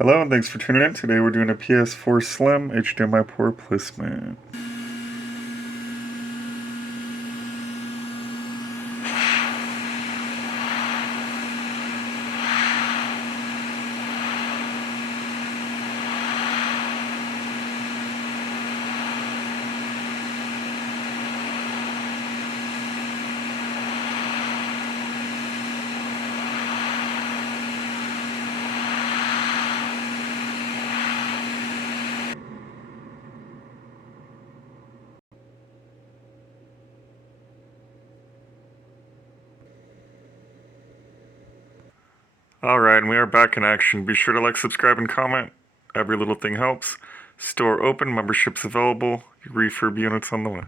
Hello and thanks for tuning in. Today we're doing a PS4 Slim HDMI port placement. Alright, and we are back in action. Be sure to like, subscribe, and comment. Every little thing helps. Store open, memberships available. Refurb units on the way.